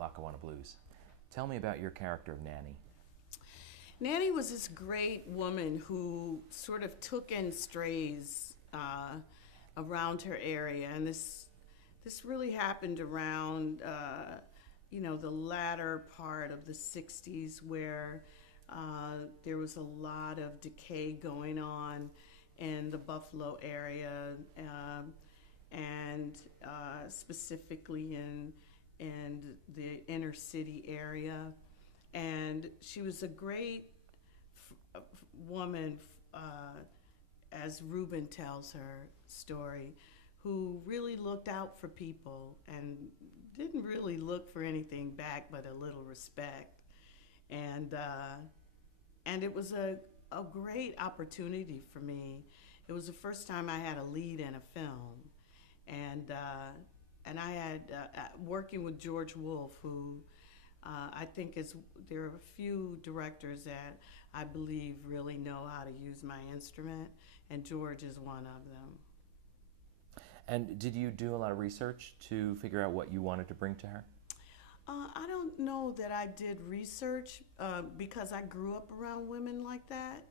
Lackawanna Blues. Tell me about your character of Nanny. Nanny was this great woman who sort of took in strays around her area, and this really happened around the latter part of the '60s, where there was a lot of decay going on in the Buffalo area, and specifically in the inner city area. And she was a great woman, as Reuben tells her story, who really looked out for people and didn't really look for anything back but a little respect. And it was a great opportunity for me. It was the first time I had a lead in a film, and I had working with George Wolfe, who I think there are a few directors that I believe really know how to use my instrument, and George is one of them. And did you do a lot of research to figure out what you wanted to bring to her? I don't know that I did research because I grew up around women like that.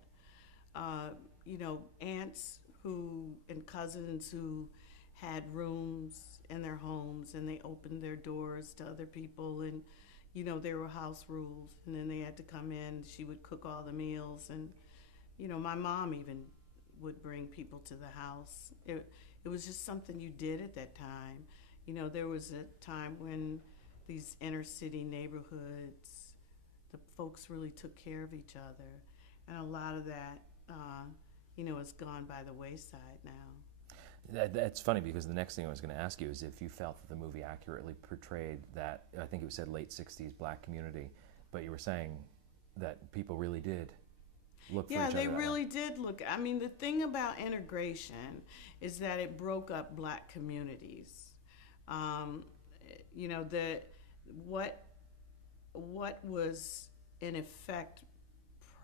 Aunts and cousins who had rooms in their homes, and they opened their doors to other people, and there were house rules, and then they had to come in. She would cook all the meals, and my mom even would bring people to the house. It was just something you did at that time. There was a time when these inner city neighborhoods, the folks really took care of each other, and a lot of that, has gone by the wayside now. That's funny, because the next thing I was going to ask you is if you felt that the movie accurately portrayed that, I think it said late '60s black community, but you were saying that people really did look for each other. Yeah, they really did look. I mean, the thing about integration is that it broke up black communities. What was in effect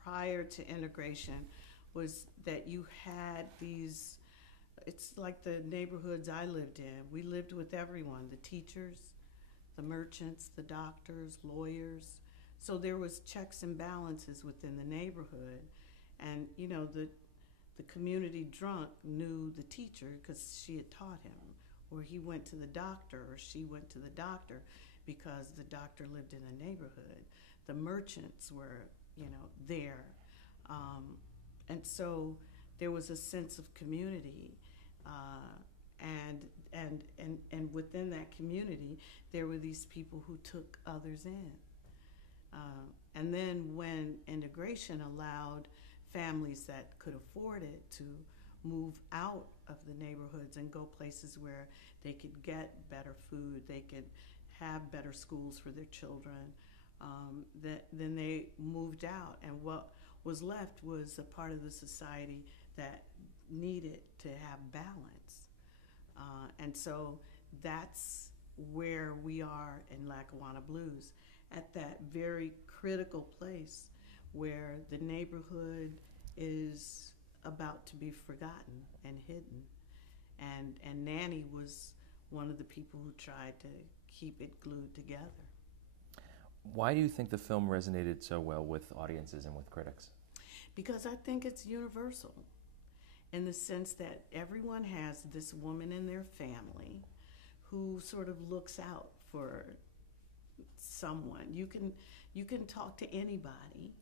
prior to integration was that you had these. It's like the neighborhoods I lived in. We lived with everyone: the teachers, the merchants, the doctors, lawyers. So there was checks and balances within the neighborhood, and the community drunk knew the teacher because she had taught him, or he went to the doctor, or she went to the doctor because the doctor lived in the neighborhood. The merchants were there, and so there was a sense of community, and within that community there were these people who took others in. And then when integration allowed families that could afford it to move out of the neighborhoods and go places where they could get better food, they could have better schools for their children, then they moved out. And what was left was a part of the society that needed to have balance. And so that's where we are in Lackawanna Blues, at that very critical place where the neighborhood is about to be forgotten and hidden. And Nanny was one of the people who tried to keep it glued together. Why do you think the film resonated so well with audiences and with critics? Because I think it's universal, in the sense that everyone has this woman in their family who sort of looks out for someone. You can talk to anybody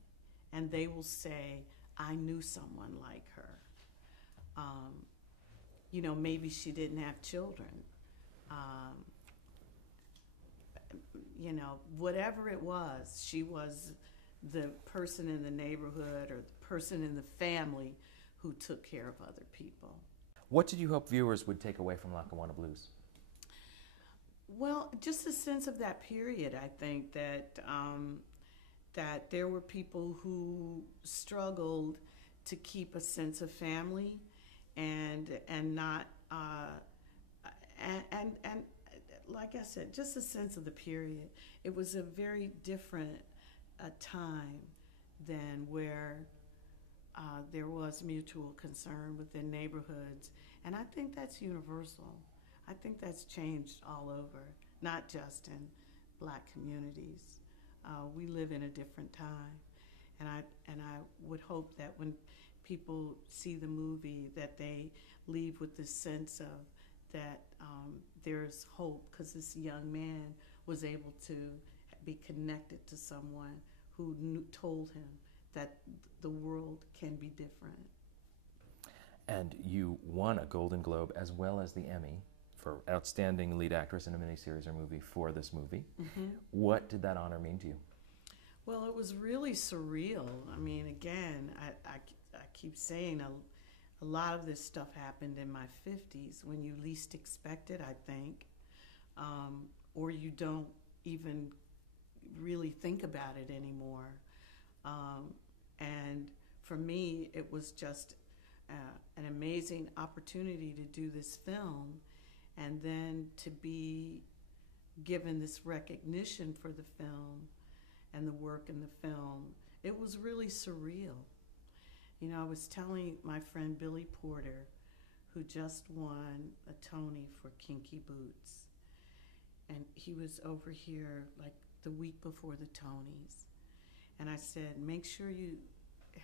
and they will say, I knew someone like her. Maybe she didn't have children. Whatever it was, she was the person in the neighborhood or the person in the family who took care of other people. What did you hope viewers would take away from Lackawanna Blues? Well, just a sense of that period. I think that that there were people who struggled to keep a sense of family, and not and like I said, just a sense of the period. It was a very different time than where there was mutual concern within neighborhoods, and I think that's universal. I think that's changed all over, not just in Black communities. We live in a different time, and I would hope that when people see the movie, that they leave with this sense of that there's hope, because this young man was able to be connected to someone who told him that the world can be different. And you won a Golden Globe as well as the Emmy for Outstanding Lead Actress in a Miniseries or Movie for this movie. Mm-hmm. What did that honor mean to you? Well, it was really surreal. I mean, again, I keep saying a lot of this stuff happened in my 50s when you least expect it, I think, or you don't even really think about it anymore. And for me, it was just an amazing opportunity to do this film, and then to be given this recognition for the film and the work in the film. It was really surreal. You know, I was telling my friend Billy Porter, who just won a Tony for Kinky Boots, and he was over here like the week before the Tonys, and I said, make sure you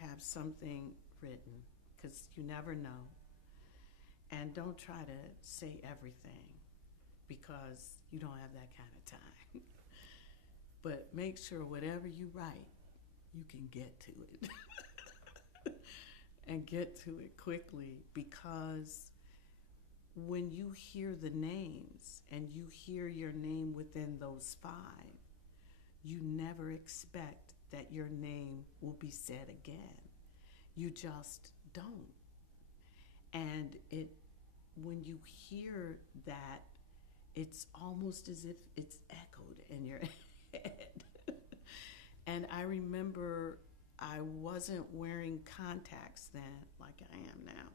have something written, because you never know, and don't try to say everything, because you don't have that kind of time. But make sure whatever you write, you can get to it. And get to it quickly, because when you hear the names and you hear your name within those 5, you never expect that your name will be said again. You just don't. And when you hear that, it's almost as if it's echoed in your head. And I remember I wasn't wearing contacts then like I am now.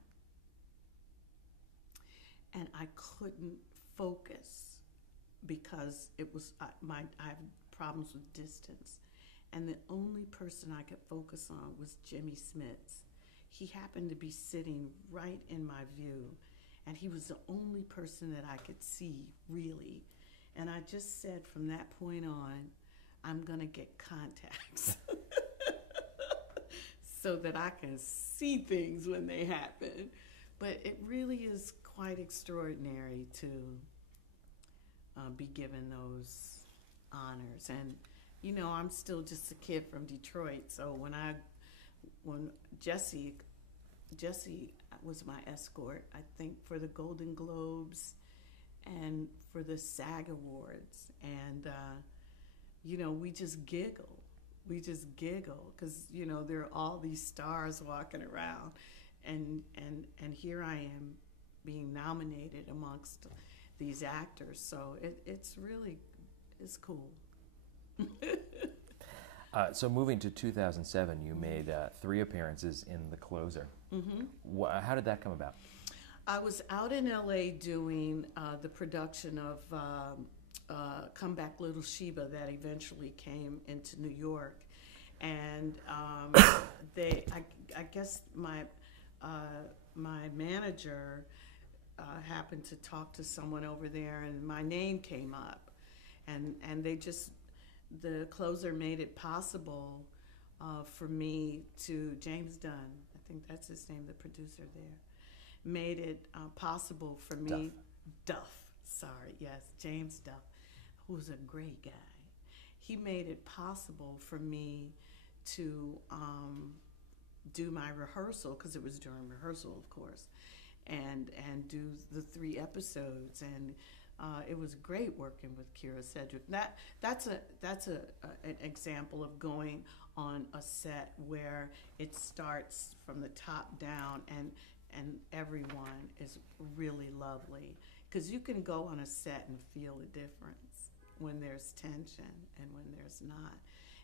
And I couldn't focus because it was I have problems with distance. And the only person I could focus on was Jimmy Smits. He happened to be sitting right in my view, and he was the only person that I could see, really. And I just said from that point on, I'm gonna get contacts so that I can see things when they happen. But it really is quite extraordinary to be given those honors. And you know, I'm still just a kid from Detroit, so when Jesse was my escort, I think, for the Golden Globes and for the SAG Awards, and you know, we just giggle because you know, there are all these stars walking around, and here I am being nominated amongst these actors, so it's cool. So moving to 2007, you made 3 appearances in The Closer. Mm-hmm. How did that come about? I was out in LA doing the production of Come Back Little Sheba that eventually came into New York, and I guess my manager happened to talk to someone over there, and my name came up, and the Closer made it possible for me to, James Dunn, I think that's his name, the producer there, made it possible for me, James Duff, who's a great guy. He made it possible for me to do my rehearsal, because it was during rehearsal, of course, and do the 3 episodes, and it was great working with Kira Sedgwick. That's an example of going on a set where it starts from the top down, and everyone is really lovely, because you can go on a set and feel the difference when there's tension and when there's not.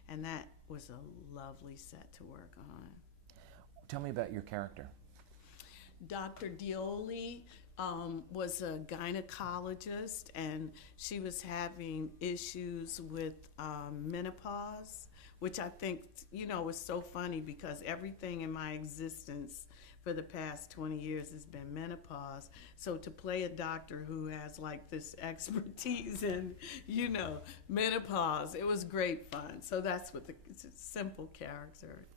And that was a lovely set to work on. Tell me about your character. Dr. Dioli was a gynecologist, and she was having issues with menopause, which I think, you know, was so funny, because everything in my existence for the past 20 years has been menopause. So to play a doctor who has like this expertise in, menopause, it was great fun. So that's what it's a simple character.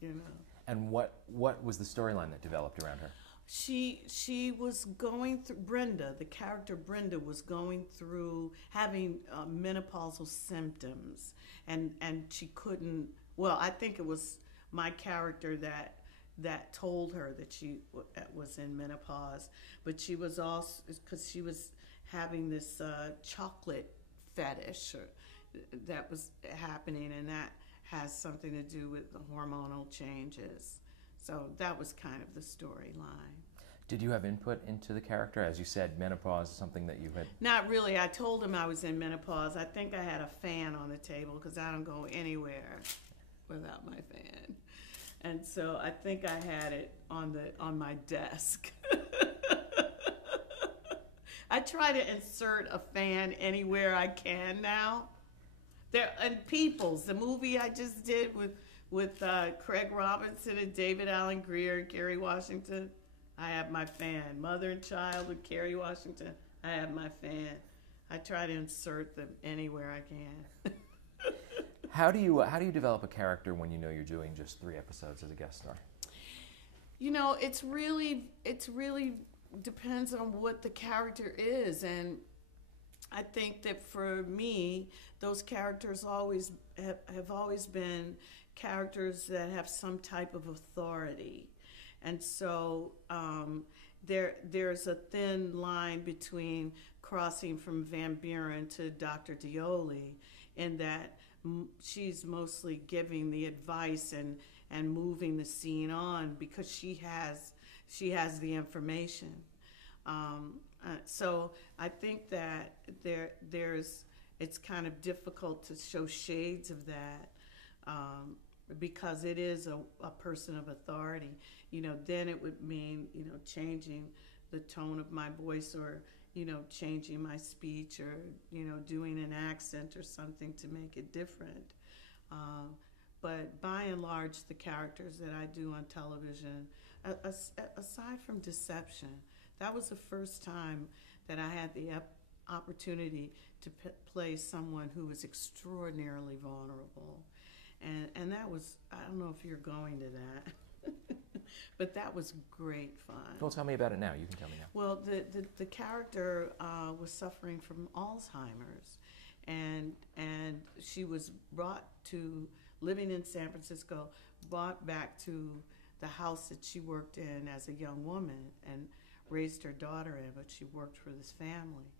And what was the storyline that developed around her? She was going through, Brenda, the character Brenda, was going through having menopausal symptoms, and she couldn't. Well, I think it was my character that told her that she was in menopause, but she was also, because she was having this chocolate fetish that was happening, and that has something to do with the hormonal changes. So that was kind of the storyline. Did you have input into the character? As you said, menopause is something that you had... Not really. I told him I was in menopause. I think I had a fan on the table because I don't go anywhere without my fan. And so I think I had it on my desk. I try to insert a fan anywhere I can now. And Peoples, the movie I just did with Craig Robinson and David Allen Greer and Kerry Washington, I have my fan. Mother and Child with Kerry Washington, I have my fan. I try to insert them anywhere I can. How do you develop a character when you know you're doing just 3 episodes as a guest star? It's really depends on what the character is, and I think that for me, those characters have always been characters that have some type of authority. And so there's a thin line between crossing from Van Buren to Dr. Dioli, in that she's mostly giving the advice and moving the scene on because she has the information. So I think that it's kind of difficult to show shades of that because it is a person of authority. Then it would mean, changing the tone of my voice, or, changing my speech, or, doing an accent or something to make it different. But by and large, the characters that I do on television, aside from Deception, that was the first time that I had the opportunity to play someone who was extraordinarily vulnerable. And that was, I don't know if you're going to that, but that was great fun. Well, tell me about it now. You can tell me now. Well, the character was suffering from Alzheimer's, and she was brought to, living in San Francisco, brought back to the house that she worked in as a young woman and raised her daughter in, but she worked for this family.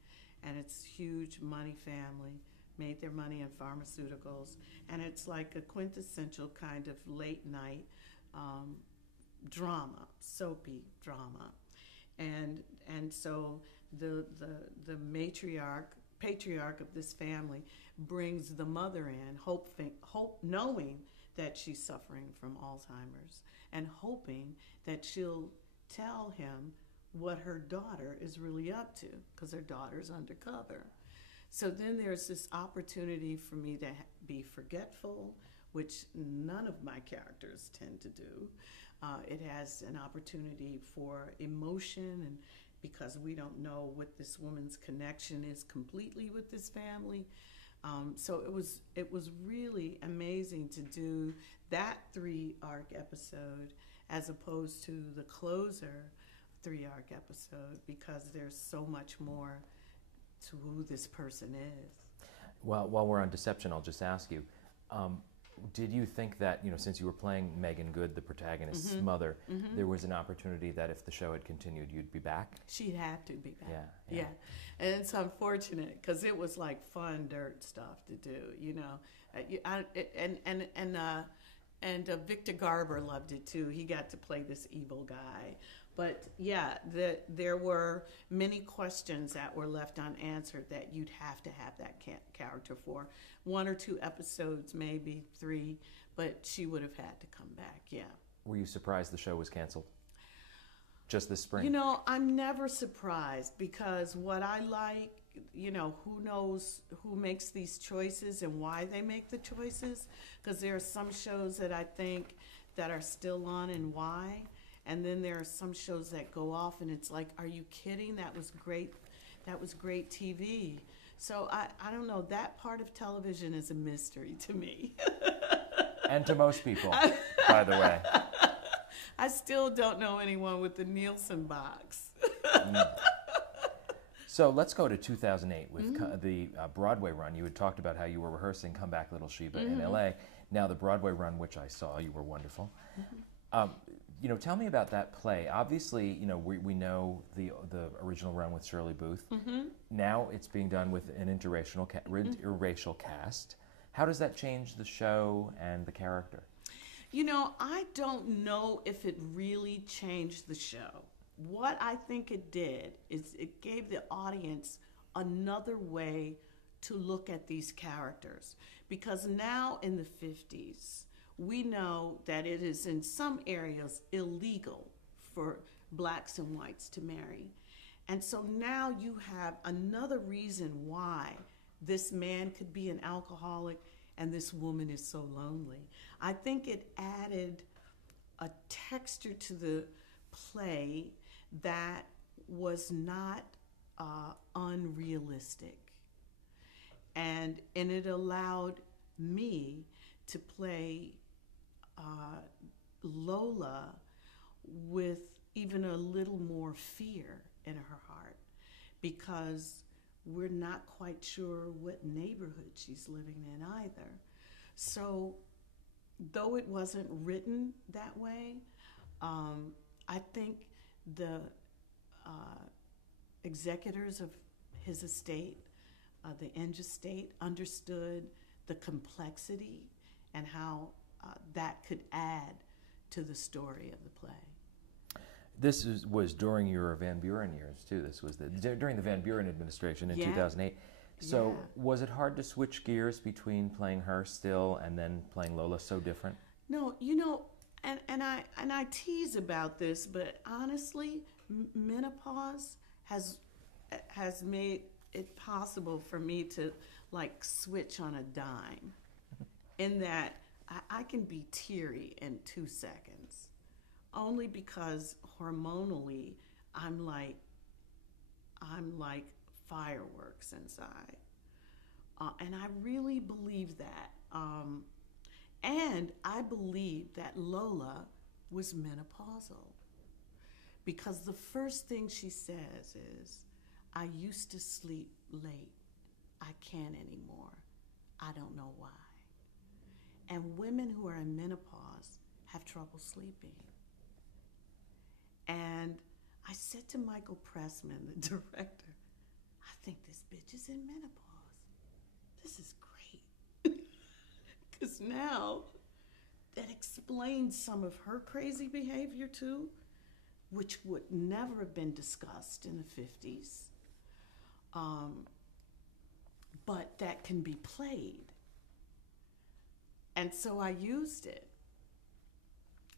And it's huge money family, made their money in pharmaceuticals, and it's like a quintessential kind of late night drama, soapy drama. And so the patriarch of this family brings the mother in, knowing that she's suffering from Alzheimer's, and hoping that she'll tell him what her daughter is really up to, because her daughter's undercover. So then there's this opportunity for me to be forgetful, which none of my characters tend to do. It has an opportunity for emotion, and because we don't know what this woman's connection is completely with this family. So it was really amazing to do that 3-arc episode as opposed to the closer 3-arc episode, because there's so much more to who this person is. Well, while we're on Deception, I'll just ask you, did you think that, since you were playing Megan Good, the protagonist's mother, there was an opportunity that if the show had continued, you'd be back? She'd have to be back. Yeah. And it's unfortunate because it was like fun dirt stuff to do, and Victor Garber loved it too. He got to play this evil guy. But yeah, there were many questions that were left unanswered that you'd have to have that character for 1 or 2 episodes, maybe 3, but she would have had to come back, yeah. Were you surprised the show was canceled? Just this spring? I'm never surprised, because what I like, who knows who makes these choices and why they make the choices, because there are some shows that I think that are still on and why. And then there are some shows that go off and it's like, are you kidding? That was great. That was great TV. So I don't know. That part of television is a mystery to me. And to most people, by the way. I still don't know anyone with the Nielsen box. So let's go to 2008 with the Broadway run. You had talked about how you were rehearsing Come Back Little Sheba in LA. Now the Broadway run, which I saw, you were wonderful. You know, tell me about that play. Obviously, you know, we know the original run with Shirley Booth. Now it's being done with an interracial cast. How does that change the show and the character? You know, I don't know if it really changed the show. What I think it did is it gave the audience another way to look at these characters. Because now in the 50s, we know that it is in some areas illegal for blacks and whites to marry. And so now you have another reason why this man could be an alcoholic and this woman is so lonely. I think it added a texture to the play that was not unrealistic. And it allowed me to play Lola with even a little more fear in her heart, because we're not quite sure what neighborhood she's living in either. So though it wasn't written that way, I think the executors of his estate, the Inge estate, understood the complexity and how that could add to the story of the play. This was during your Van Buren years, too. This was during the Van Buren administration in 2008. So was it hard to switch gears between playing her still and then playing Lola, so different? No, you know, and I tease about this, but honestly, menopause has made it possible for me to like switch on a dime, in that I can be teary in 2 seconds, only because hormonally I'm like fireworks inside, and I really believe that. And I believe that Lola was menopausal, because the first thing she says is, I used to sleep late. I can't anymore. I don't know why. And women who are in menopause have trouble sleeping. And I said to Michael Pressman, the director, I think this bitch is in menopause. This is great. Because now that explains some of her crazy behavior too, which would never have been discussed in the 50s. But that can be played. And so I used it.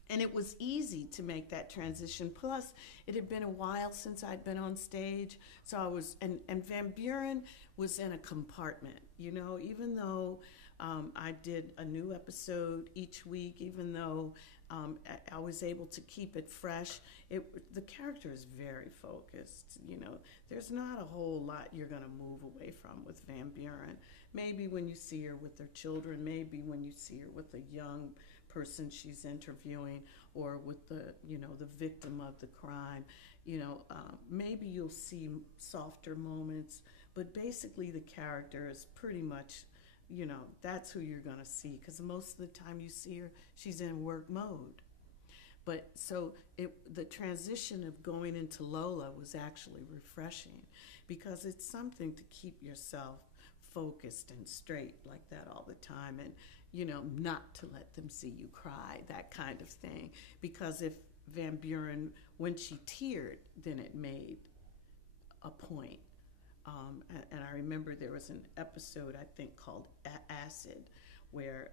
And it was easy to make that transition. Plus, it had been a while since I'd been on stage. So I was, and Van Buren was in a compartment, you know, even though I did a new episode each week, even though I was able to keep it fresh. The character is very focused, you know. There's not a whole lot you're going to move away from with Van Buren. Maybe when you see her with her children, maybe when you see her with a young person she's interviewing, or with the, you know, the victim of the crime, you know, maybe you'll see softer moments, but basically the character is pretty much, you know, that's who you're going to see, because most of the time you see her, she's in work mode. But so the transition of going into Lola was actually refreshing, because it's something to keep yourself focused and straight like that all the time, and, you know, not to let them see you cry, that kind of thing. Because if Van Buren, when she teared, then it made a point. And I remember there was an episode, I think, called Acid, where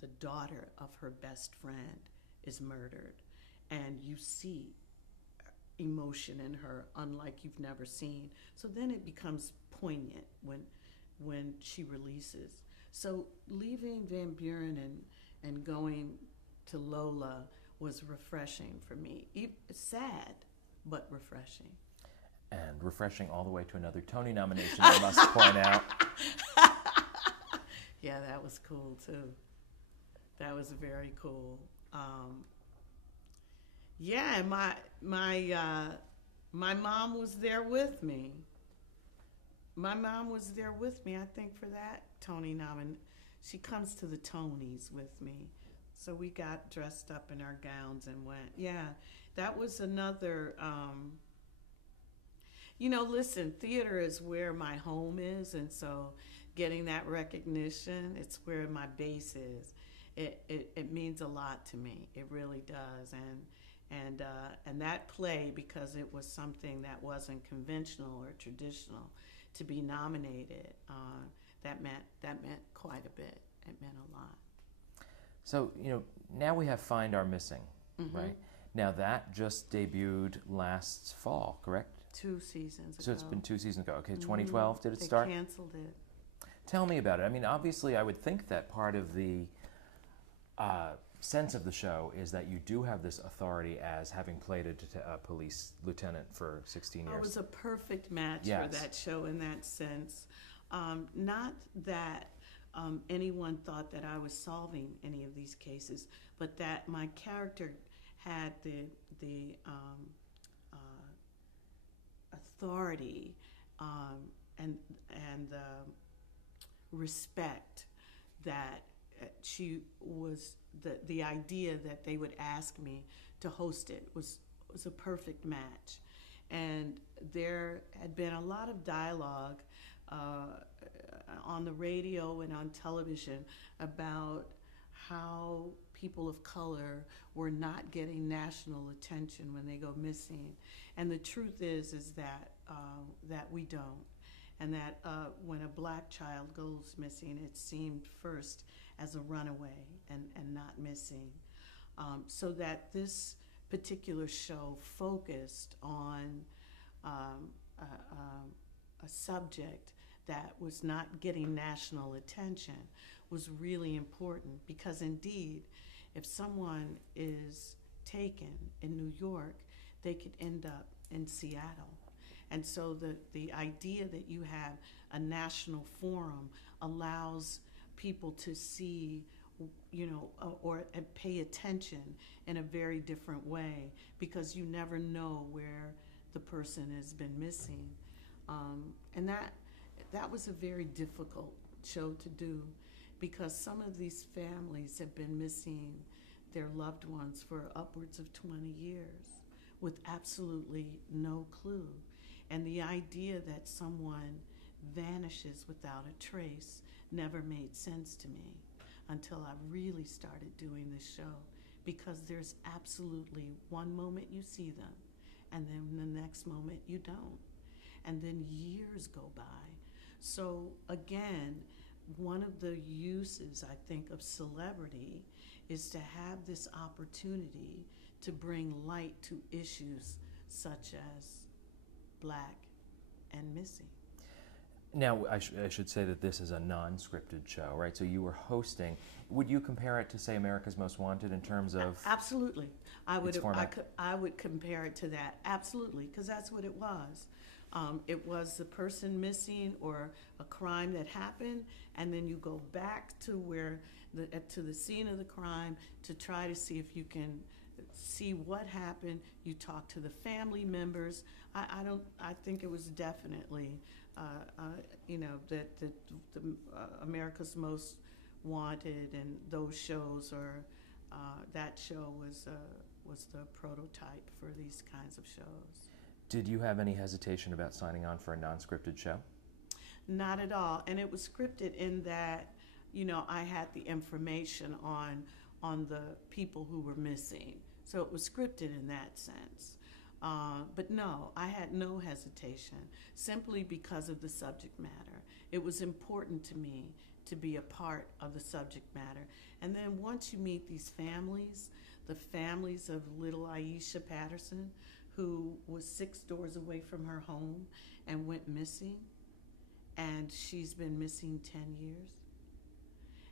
the daughter of her best friend is murdered. And you see emotion in her unlike you've never seen. So then it becomes poignant when she releases. So leaving Van Buren and going to Lola was refreshing for me. Sad, but refreshing. And refreshing all the way to another Tony nomination, I must point out. Yeah, that was cool too. That was very cool. Yeah, and my mom was there with me. My mom was there with me, I think, for that Tony nomination. She comes to the Tonys with me. So we got dressed up in our gowns and went. Yeah, that was another, listen, theater is where my home is. And so getting that recognition, it's where my base is. It means a lot to me. It really does. And that play, because it was something that wasn't conventional or traditional, to be nominated, that meant quite a bit. It meant a lot. So, now we have Find Our Missing, right? Now that just debuted last fall, correct? 2 seasons ago. So it's been 2 seasons ago. Okay, 2012, did it start? They canceled it. Tell me about it. I mean, obviously, I would think that part of the sense of the show is that you do have this authority as having played a police lieutenant for 16 years. It was a perfect match for that show in that sense. Not that anyone thought that I was solving any of these cases, but that my character had the authority and respect that she was the idea that they would ask me to host it was a perfect match. And there had been a lot of dialogue on the radio and on television about how people of color were not getting national attention when they go missing. And the truth is that we don't. And that when a black child goes missing, it's seen first as a runaway and not missing. So that this particular show focused on a subject that was not getting national attention was really important, because indeed, if someone is taken in New York, they could end up in Seattle. And so the idea that you have a national forum allows people to see, or pay attention in a very different way, because you never know where the person has been missing. And that was a very difficult show to do, because some of these families have been missing their loved ones for upwards of 20 years with absolutely no clue. And the idea that someone vanishes without a trace never made sense to me until I really started doing this show, because there's absolutely one moment you see them, and then the next moment you don't. And then years go by. So again, one of the uses, I think, of celebrity is to have this opportunity to bring light to issues such as Black and missing. Now, I should say that this is a non-scripted show, right? So you were hosting. Would you compare it to, say, America's Most Wanted in terms of Absolutely. I would compare it to that. Absolutely, because that's what it was. It was the person missing or a crime that happened, and then you go back to to the scene of the crime to try to see if you can see what happened. You talk to the family members. I think it was definitely, that the America's Most Wanted and those shows, or that show was the prototype for these kinds of shows. Did you have any hesitation about signing on for a non-scripted show? Not at all. And it was scripted in that, I had the information on the people who were missing. So it was scripted in that sense. But no, I had no hesitation, simply because of the subject matter. It was important to me to be a part of the subject matter. And then once you meet these families, the families of little Aisha Patterson, who was 6 doors away from her home and went missing, and she's been missing 10 years.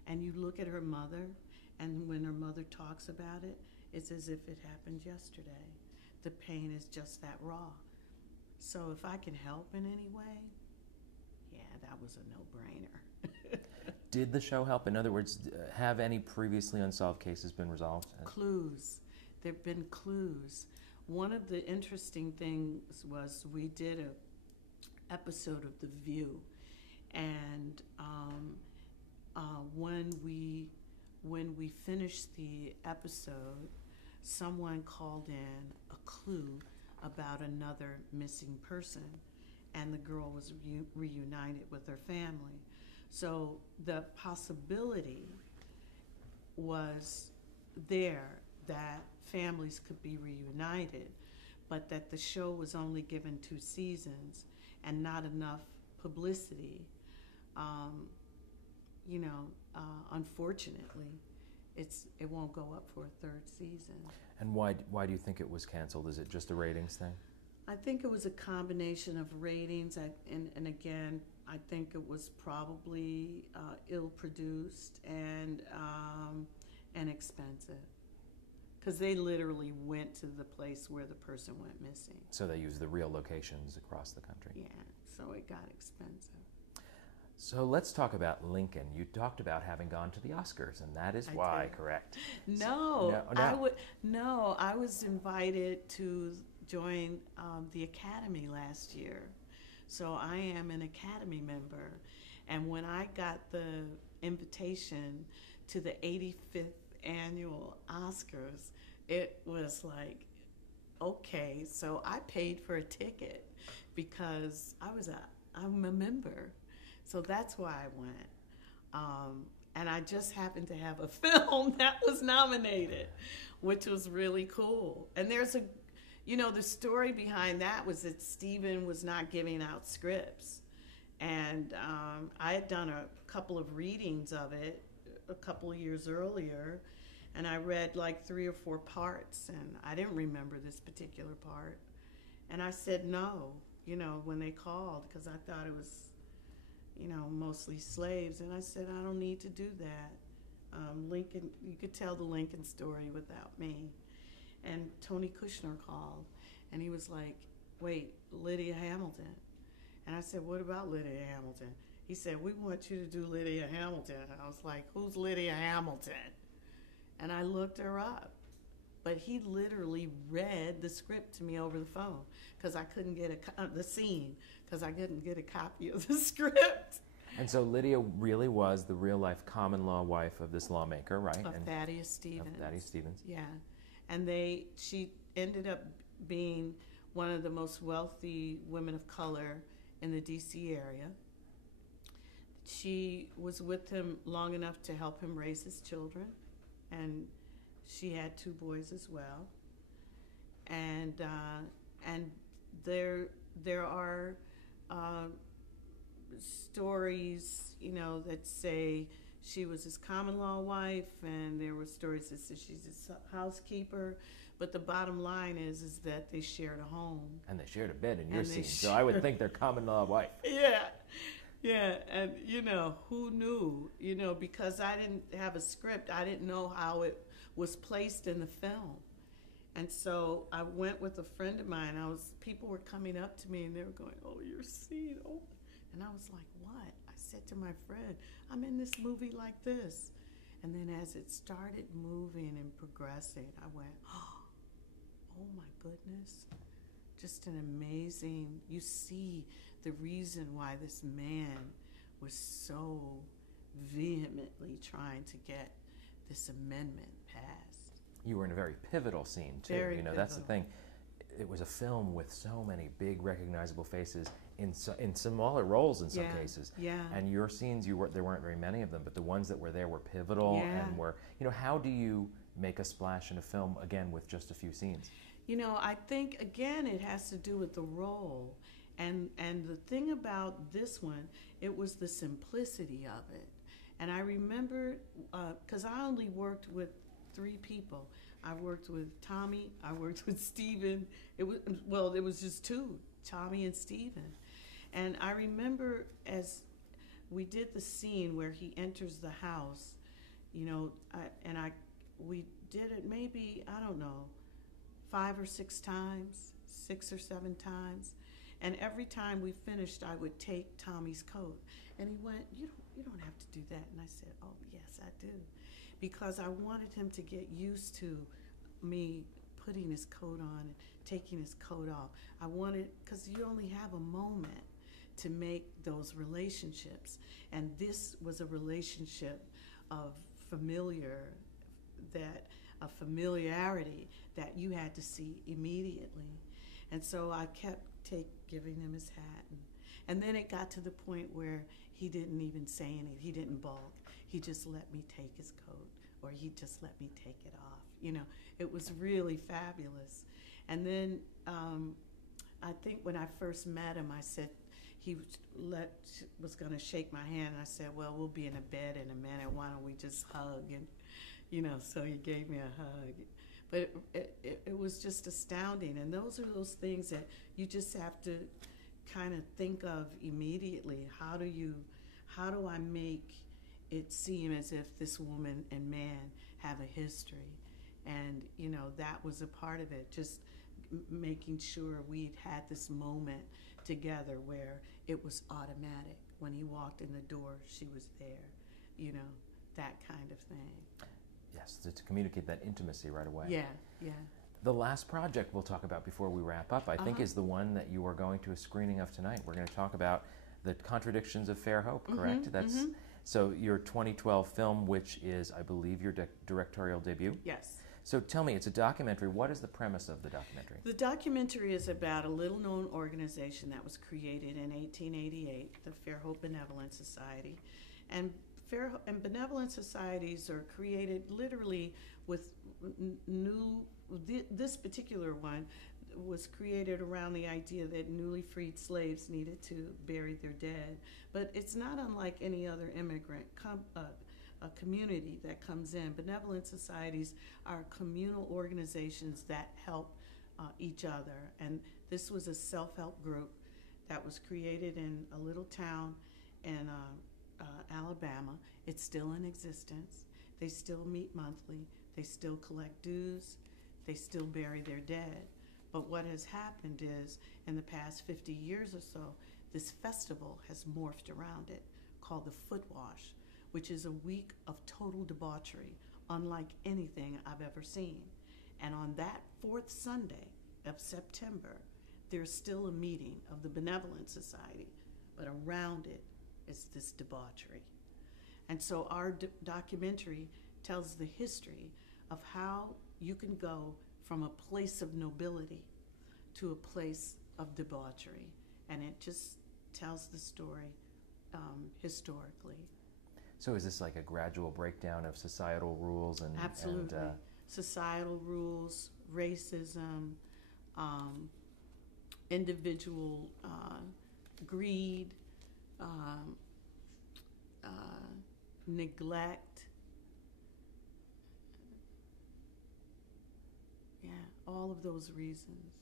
And you look at her mother, and when her mother talks about it, it's as if it happened yesterday. The pain is just that raw. So if I can help in any way, yeah, that was a no-brainer. Did the show help? In other words, have any previously unsolved cases been resolved? Clues. There have been clues. One of the interesting things was we did an episode of The View, and when we finished the episode, someone called in a clue about another missing person, and the girl was reunited with her family. So the possibility was there that families could be reunited, but that the show was only given 2 seasons and not enough publicity. Unfortunately, it won't go up for a 3rd season. And why do you think it was canceled? Is it just a ratings thing? I think it was a combination of ratings, and again, I think it was probably ill-produced and expensive, because they literally went to the place where the person went missing. So they used the real locations across the country. Yeah, so it got expensive. So let's talk about Lincoln. You talked about having gone to the Oscars, and that is why, correct? No, I was invited to join the Academy last year. So I am an Academy member. And when I got the invitation to the 85th annual Oscars, it was like, okay, so I paid for a ticket because I'm a member. So that's why I went. And I just happened to have a film that was nominated, which was really cool. And there's the story behind that was that Stephen was not giving out scripts. And I had done a couple of readings of it a couple of years earlier, and I read like 3 or 4 parts, and I didn't remember this particular part. And I said no, when they called, because I thought it was, mostly slaves. And I said, I don't need to do that. Lincoln, you could tell the Lincoln story without me. And Tony Kushner called, and he was like, wait, Lydia Hamilton. And I said, what about Lydia Hamilton? He said, we want you to do Lydia Hamilton. And I was like, who's Lydia Hamilton? And I looked her up. But he literally read the script to me over the phone because I couldn't get the scene, because I couldn't get a copy of the script. And so Lydia really was the real-life common law wife of this lawmaker, right? Of Thaddeus Stevens. Of Thaddeus Stevens. Yeah. And she ended up being one of the most wealthy women of color in the D.C. area. She was with him long enough to help him raise his children, and she had 2 boys as well. And there are stories, that say she was his common law wife, and there were stories that said she's his housekeeper. But the bottom line is that they shared a home. And they shared a bed in your scene, so I would think they're common law wife. Yeah, and who knew? Because I didn't have a script, I didn't know how it was placed in the film. And so I went with a friend of mine. People were coming up to me and they were going, "Oh, your scene!" Oh, and I was like, "What?" I said to my friend, "I'm in this movie like this." And then as it started moving and progressing, I went, "Oh my goodness!" Just an amazing. You see the reason why this man was so vehemently trying to get this amendment passed. You were in a very pivotal scene too. Very pivotal. That's the thing. It was a film with so many big recognizable faces in smaller roles in some cases. Yeah. And your scenes, there weren't very many of them, but the ones that were there were pivotal and were, how do you make a splash in a film again with just a few scenes? I think again it has to do with the role. And the thing about this one, it was the simplicity of it. And I remember, because I only worked with 3 people. I worked with Tommy, I worked with Stephen. It was just 2, Tommy and Stephen. And I remember as we did the scene where he enters the house, we did it maybe, I don't know, 5 or 6 times, 6 or 7 times. And every time we finished, I would take Tommy's coat. And he went, you don't have to do that. And I said, oh, yes, I do. Because I wanted him to get used to me putting his coat on and taking his coat off. I wanted, because you only have a moment to make those relationships. And this was a relationship of familiarity that you had to see immediately. And so I kept giving him his hat. And then it got to the point where he didn't even say anything. He didn't balk. He just let me take his coat, or he just let me take it off. You know, it was really fabulous. And then I think when I first met him, I said, he was going to shake my hand. And I said, well, we'll be in a bed in a minute. Why don't we just hug? And, you know, so he gave me a hug. But it was just astounding. And those are those things that you just have to kind of think of immediately. How do I make it seem as if this woman and man have a history? And, you know, that was a part of it, just making sure we'd had this moment together where it was automatic. When he walked in the door, she was there, you know, that kind of thing. Yes, to communicate that intimacy right away. Yeah, yeah. The last project we'll talk about before we wrap up, I think, is the one that you are going to a screening of tonight. We're going to talk about the contradictions of Fair Hope, correct? So your 2012 film, which is, I believe, your directorial debut? Yes. So tell me, it's a documentary. What is the premise of the documentary? The documentary is about a little-known organization that was created in 1888, the Fair Hope Benevolent Society. And benevolent societies are created literally with this particular one was created around the idea that newly freed slaves needed to bury their dead. But it's not unlike any other immigrant a community that comes in. Benevolent societies are communal organizations that help each other. And this was a self-help group that was created in a little town in Alabama. It's still in existence. They still meet monthly. They still collect dues. They still bury their dead. But what has happened is, in the past 50 years or so, this festival has morphed around it, called the Foot Wash, which is a week of total debauchery, unlike anything I've ever seen. And on that fourth Sunday of September, there's still a meeting of the Benevolent Society, but around it is this debauchery. And so our documentary tells the history of how you can go from a place of nobility to a place of debauchery. And it just tells the story historically. So is this like a gradual breakdown of societal rules and absolutely societal rules, racism, individual greed, neglect, yeah, all of those reasons.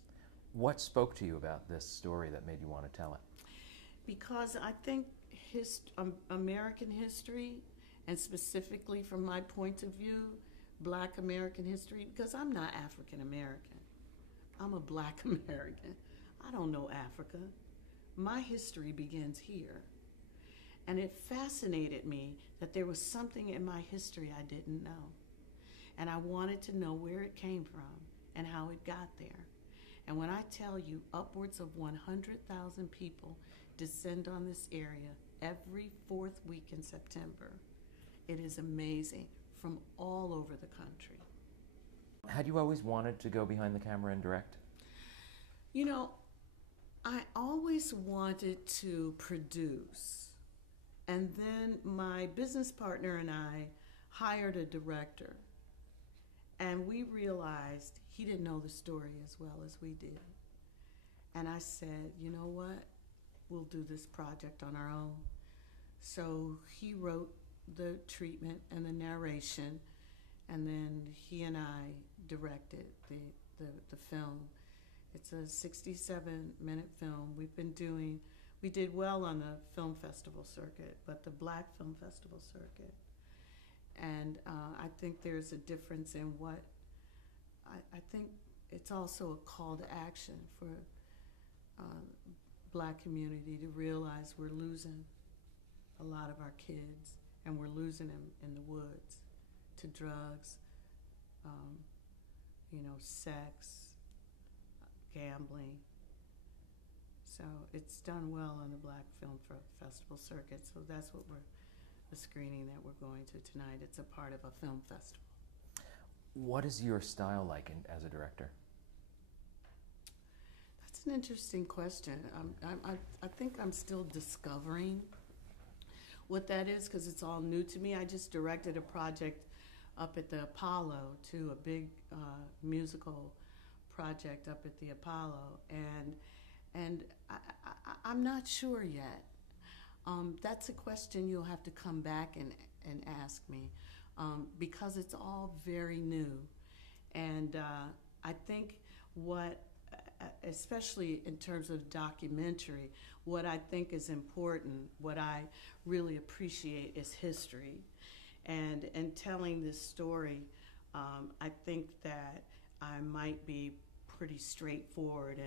What spoke to you about this story that made you want to tell it? Because I think American history, and specifically from my point of view, Black American history, because I'm not African American. I'm a Black American. I don't know Africa. My history begins here. And it fascinated me that there was something in my history I didn't know. And I wanted to know where it came from and how it got there. And when I tell you upwards of 100,000 people descend on this area every fourth week in September, it is amazing, from all over the country. Had you always wanted to go behind the camera and direct? You know, I always wanted to produce. And then my business partner and I hired a director. And we realized he didn't know the story as well as we did. And I said, you know what? We'll do this project on our own. So he wrote the treatment and the narration, and then he and I directed the film. It's a 67-minute film. We did well on the film festival circuit, but the Black Film Festival circuit. And I think there's a difference in what I think it's also a call to action for Black community to realize we're losing a lot of our kids, and we're losing them in the woods to drugs, sex, gambling. So it's done well on the Black Film Festival circuit. So that's what the screening that we're going to tonight. It's a part of a film festival. What is your style like as a director? That's an interesting question. I think I'm still discovering what that is because it's all new to me. I just directed a project up at the Apollo, too, a big musical project up at the Apollo, and I'm not sure yet. That's a question you'll have to come back and ask me because it's all very new, and I think what, especially in terms of documentary, what I think is important, what I really appreciate is history. And in telling this story, I think that I might be pretty straightforward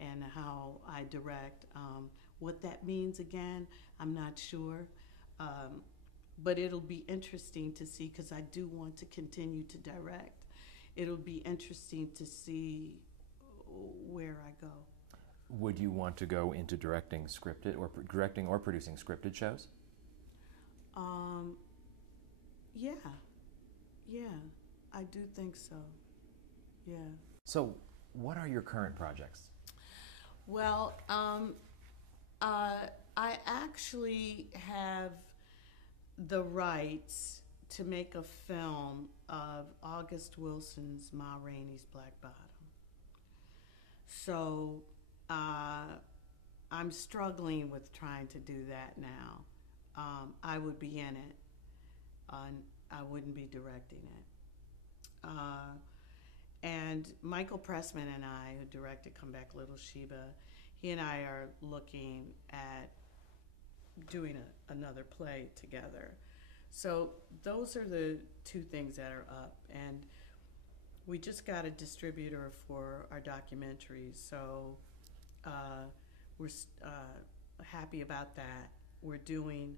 in how I direct. What that means, again, I'm not sure. But it'll be interesting to see, because I do want to continue to direct. It'll be interesting to see where I go. Would you want to go into directing or producing scripted shows? Yeah, I do think so. Yeah. So, what are your current projects? Well, I actually have the rights to make a film of August Wilson's Ma Rainey's Black Bottom. So I'm struggling with trying to do that now. I would be in it. I wouldn't be directing it. And Michael Pressman and I, who directed Come Back Little Sheba, he and I are looking at doing another play together. So those are the two things that are up. And we just got a distributor for our documentaries, so we're happy about that. We're doing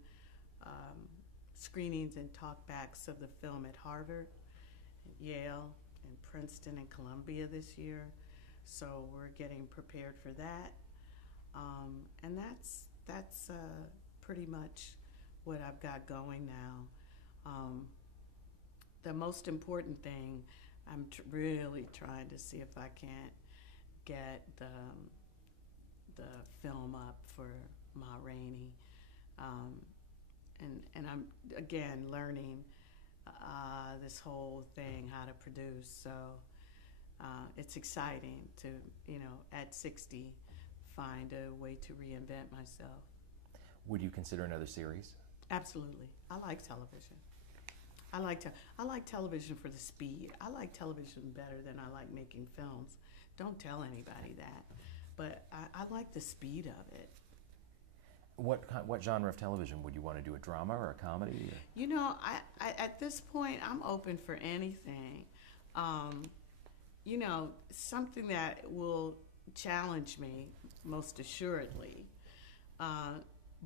screenings and talkbacks of the film at Harvard, at Yale, and Princeton and Columbia this year. So we're getting prepared for that. And that's pretty much what I've got going now. The most important thing, I'm really trying to see if I can't get the film up for Ma Rainey. And I'm, again, learning this whole thing, how to produce. So it's exciting to, at 60, find a way to reinvent myself. Would you consider another series? Absolutely. I like television. I like television for the speed. I like television better than I like making films. Don't tell anybody that. But I like the speed of it. What genre of television would you want to do? A drama or a comedy? I at this point, I'm open for anything. Something that will challenge me, most assuredly.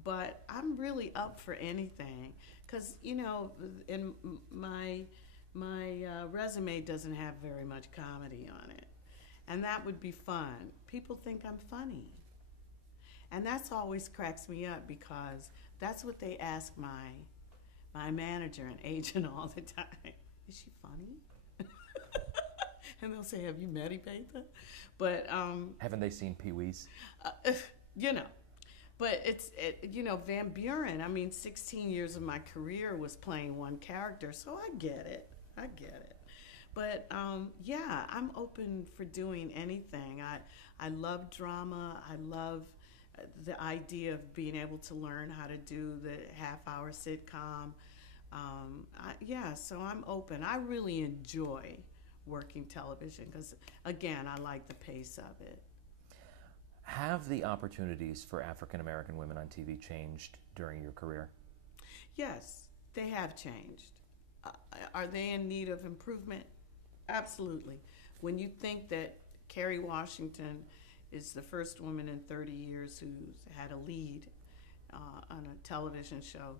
But I'm really up for anything, because in my resume doesn't have very much comedy on it, and that would be fun. People think I'm funny, and that's always cracks me up, because that's what they ask my manager and agent all the time. Is she funny? And they'll say, "Have you met Epatha?" But haven't they seen Pee-wee's? But Van Buren, 16 years of my career was playing one character, so I get it. But I'm open for doing anything. I love drama. I love the idea of being able to learn how to do the half-hour sitcom. So I'm open. I really enjoy working television because, again, I like the pace of it. Have the opportunities for African American women on TV changed during your career? Yes, they have changed. Are they in need of improvement? Absolutely. When you think that Kerry Washington is the first woman in 30 years who's had a lead on a television show,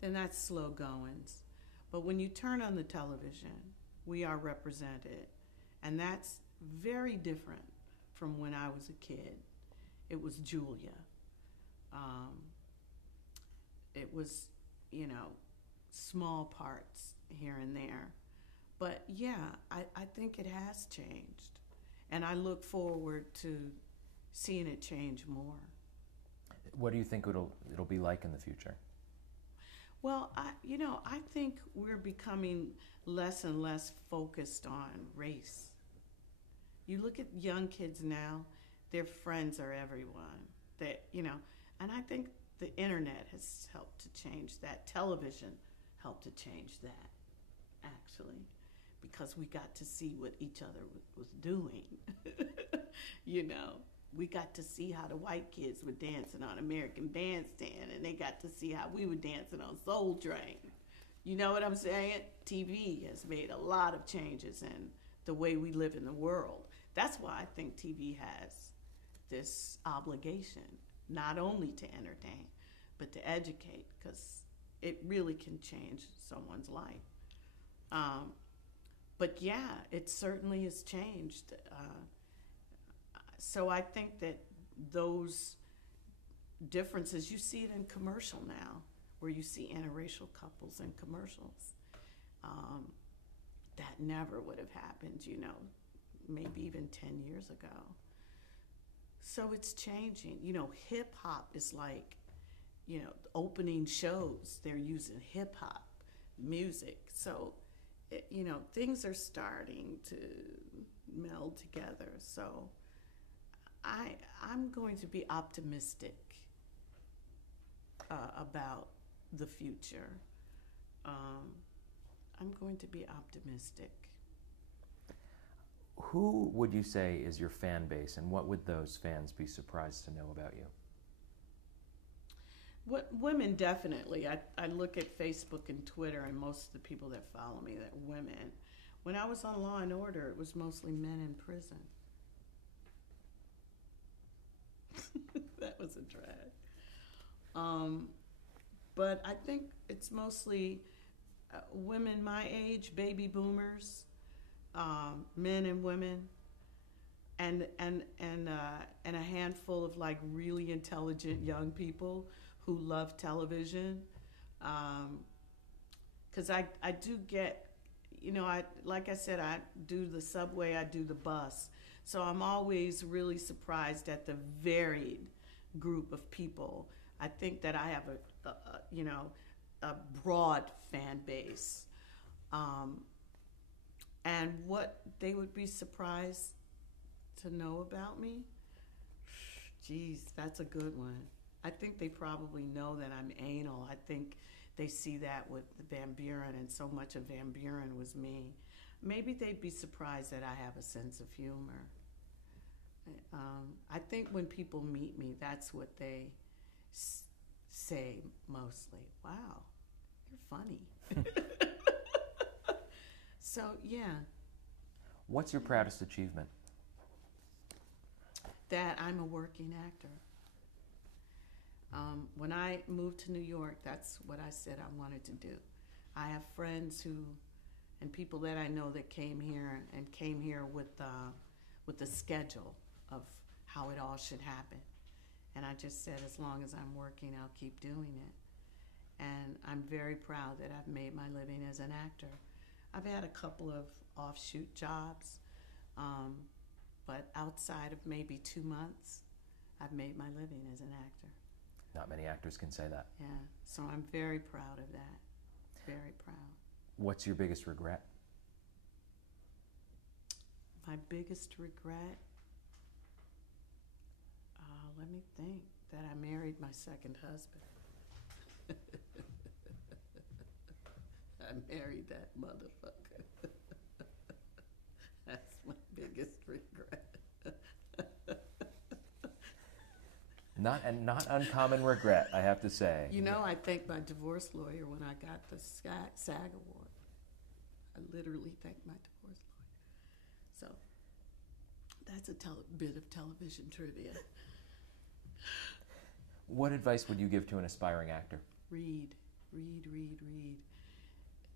then that's slow goings. But when you turn on the television, we are represented. And that's very different from when I was a kid. It was Julia. It was, small parts here and there. But yeah, I think it has changed. And I look forward to seeing it change more. What do you think it'll be like in the future? Well, I think we're becoming less and less focused on race. You look at young kids now, their friends are everyone. And I think the internet has helped to change that. Television helped to change that, actually, because we got to see what each other was doing. We got to see how the white kids were dancing on American Bandstand, and they got to see how we were dancing on Soul Train. You know what I'm saying? TV has made a lot of changes in the way we live in the world. That's why I think TV has this obligation, not only to entertain, but to educate, because it really can change someone's life. But yeah, it certainly has changed. So I think that those differences, you see it in commercial now, where you see interracial couples in commercials. That never would have happened, maybe even 10 years ago. So it's changing. Hip hop is like, opening shows, they're using hip hop music. So, things are starting to meld together. So I'm going to be optimistic about the future. I'm going to be optimistic. Who would you say is your fan base, and what would those fans be surprised to know about you? Women, definitely. I look at Facebook and Twitter, and most of the people that follow me, they're women. When I was on Law and Order, it was mostly men in prison. That was a drag. But I think it's mostly women my age, baby boomers, men and women, and a handful of like really intelligent young people who love television. Because I do get, like I said, I do the subway, I do the bus. So I'm always really surprised at the varied group of people. I think that I have a broad fan base. And what they would be surprised to know about me? Geez, that's a good one. I think they probably know that I'm anal. I think they see that with Van Buren, and so much of Van Buren was me. Maybe they'd be surprised that I have a sense of humor. I think when people meet me, that's what they say mostly. Wow, you're funny. So, yeah. What's your proudest achievement? That I'm a working actor. When I moved to New York, that's what I said I wanted to do. I have friends and people that I know that came here with the schedule of how it all should happen. And I just said, as long as I'm working, I'll keep doing it. And I'm very proud that I've made my living as an actor. I've had a couple of offshoot jobs, but outside of maybe 2 months, I've made my living as an actor. Not many actors can say that. Yeah, so I'm very proud of that. Very proud. What's your biggest regret? My biggest regret? Let me think. That I married my second husband. I married that motherfucker. That's my biggest regret. Not uncommon regret, I have to say. I thanked my divorce lawyer when I got the SAG award. I literally thank my divorce lawyer. So that's a bit of television trivia. What advice would you give to an aspiring actor? Read, read, read, read.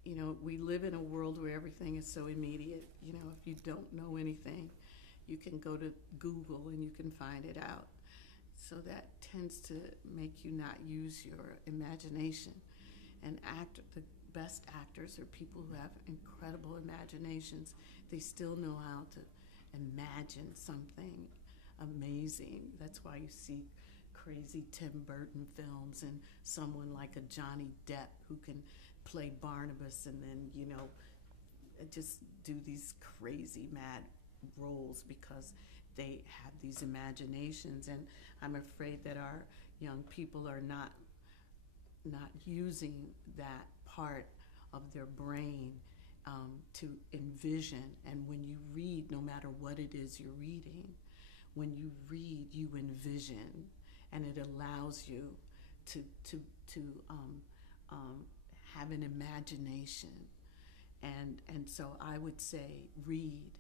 You know, we live in a world where everything is so immediate. You know, if you don't know anything, you can go to Google and you can find it out. So that tends to make you not use your imagination. And the best actors are people who have incredible imaginations. They still know how to imagine something amazing. That's why you see crazy Tim Burton films and someone like a Johnny Depp who can play Barnabas and then, you know, just do these crazy mad roles because they have these imaginations. And I'm afraid that our young people are not using that part of their brain to envision. And when you read, no matter what it is you're reading, when you read, you envision, and it allows you to have an imagination. And so I would say read,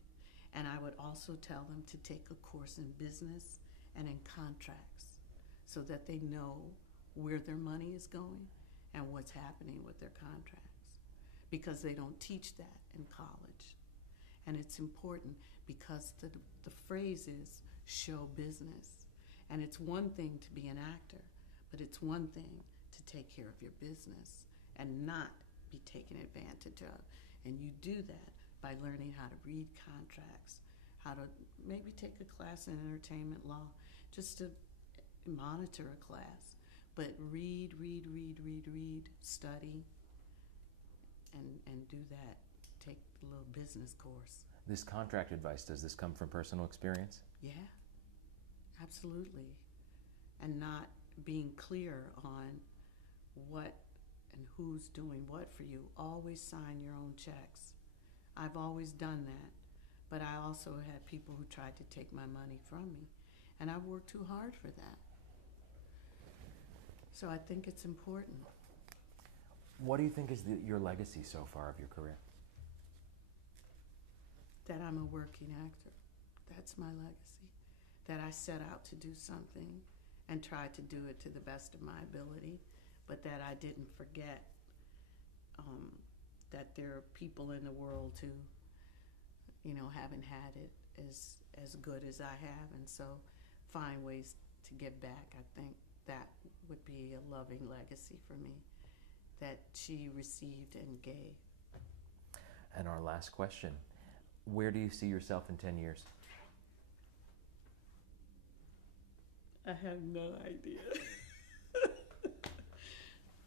and I would also tell them to take a course in business and in contracts so that they know where their money is going and what's happening with their contracts, because they don't teach that in college. And it's important because the phrase is show business. And it's one thing to be an actor, but it's one thing to take care of your business and not be taken advantage of. And you do that by learning how to read contracts, how to maybe take a class in entertainment law, just to monitor a class. But read, read, read, read, read, study, and do that. Take a little business course. This contract advice, does this come from personal experience? Yeah, absolutely. And not being clear on what and who's doing what for you. Always sign your own checks. I've always done that, but I also had people who tried to take my money from me, and I worked too hard for that. So I think it's important. What do you think is your legacy so far of your career? That I'm a working actor. That's my legacy. That I set out to do something and tried to do it to the best of my ability, but that I didn't forget that there are people in the world who, you know, haven't had it as good as I have, and so find ways to give back. I think that would be a loving legacy for me, that she received and gave. And our last question, where do you see yourself in 10 years? I have no idea.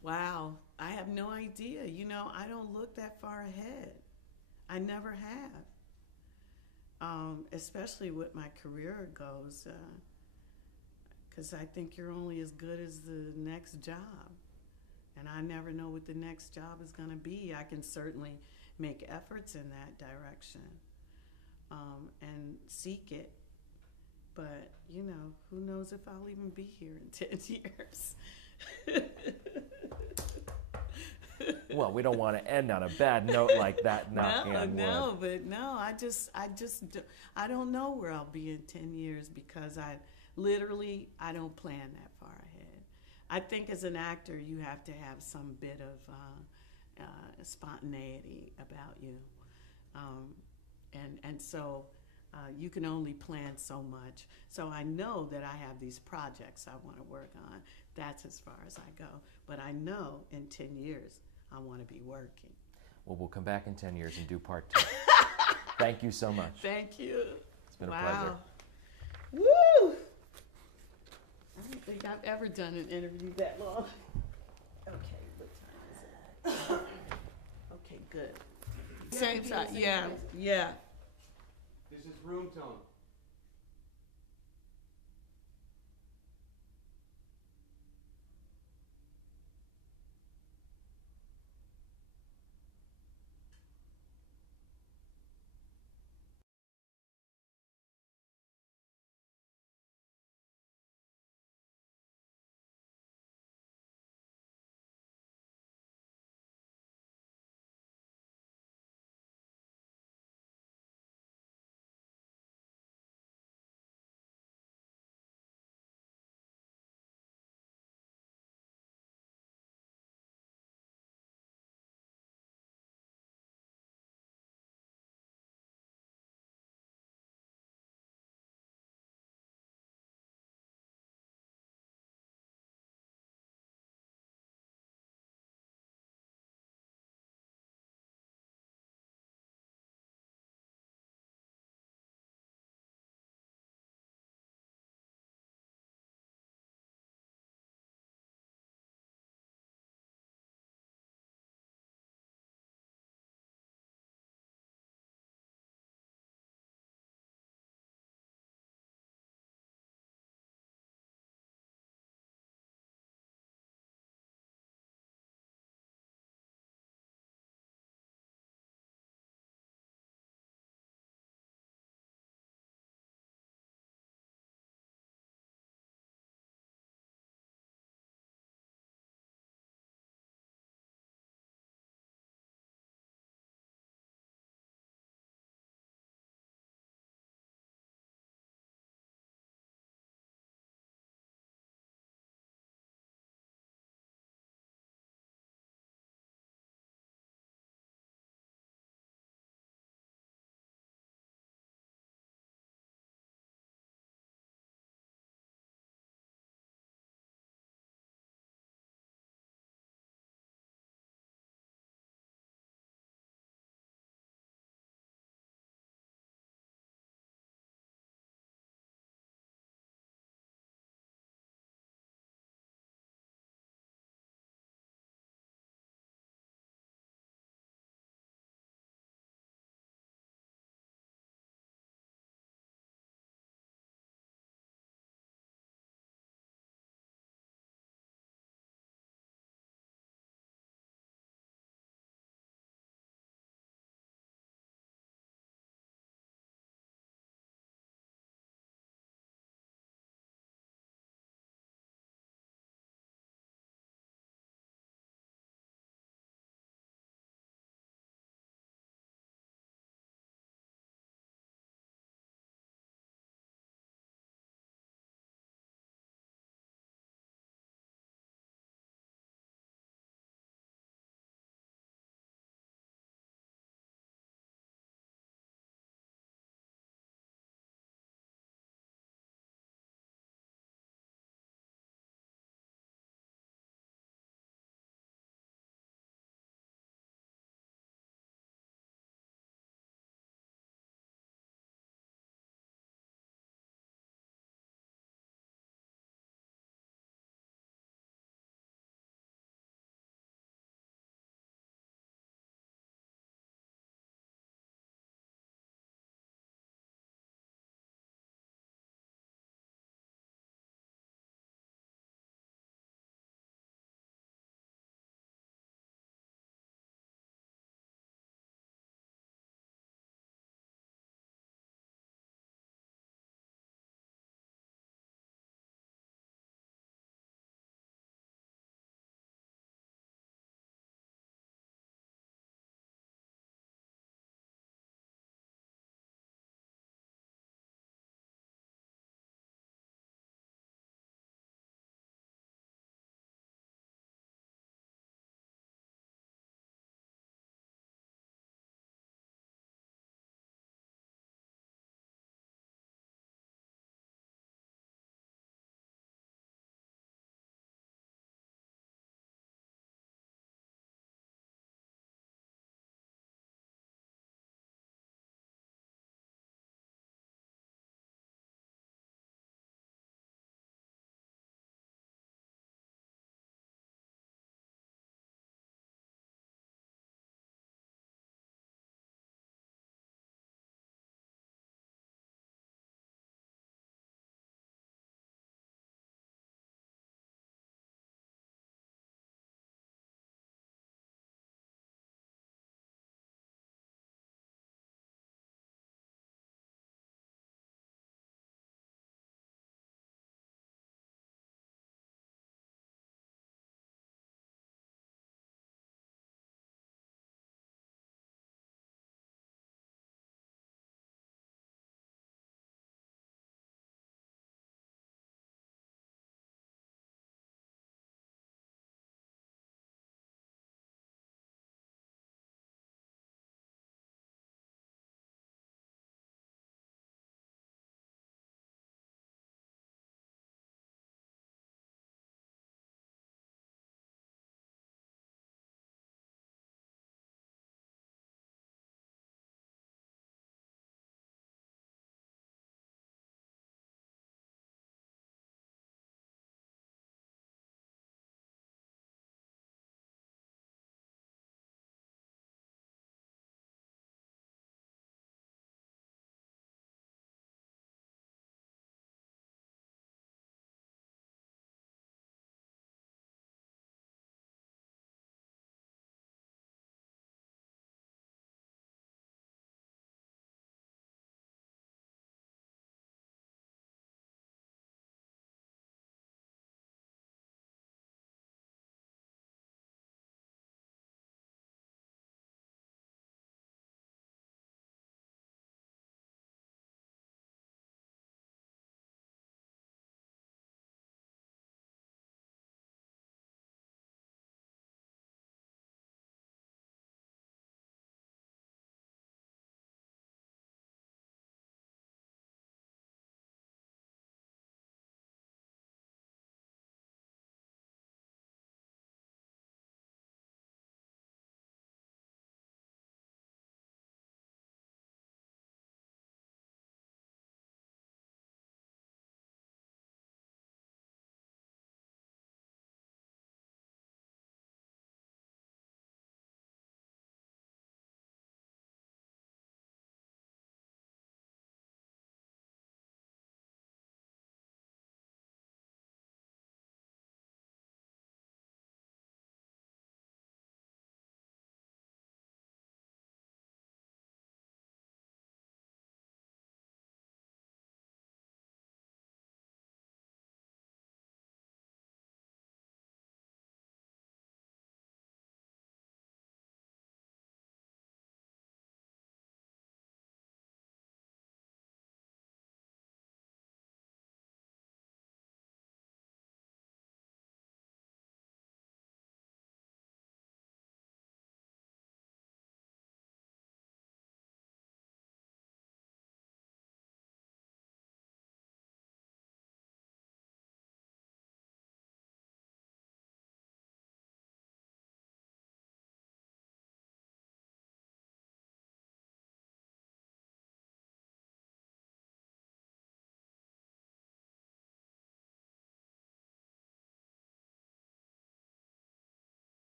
Wow, I have no idea. You know, I don't look that far ahead. I never have, especially with my career goes, because I think you're only as good as the next job. And I never know what the next job is going to be. I can certainly make efforts in that direction and seek it. But, you know, who knows if I'll even be here in 10 years. Well, we don't want to end on a bad note like that. I don't know where I'll be in 10 years because I don't plan that far ahead. I think as an actor, you have to have some bit of spontaneity about you. And so you can only plan so much. So I know that I have these projects I want to work on. That's as far as I go. But I know in 10 years, I want to be working. Well, we'll come back in 10 years and do part 2. Thank you so much. Thank you. It's been a pleasure. Woo! I don't think I've ever done an interview that long. Okay, what time is it? Okay, good. Same time, yeah. This is room tone.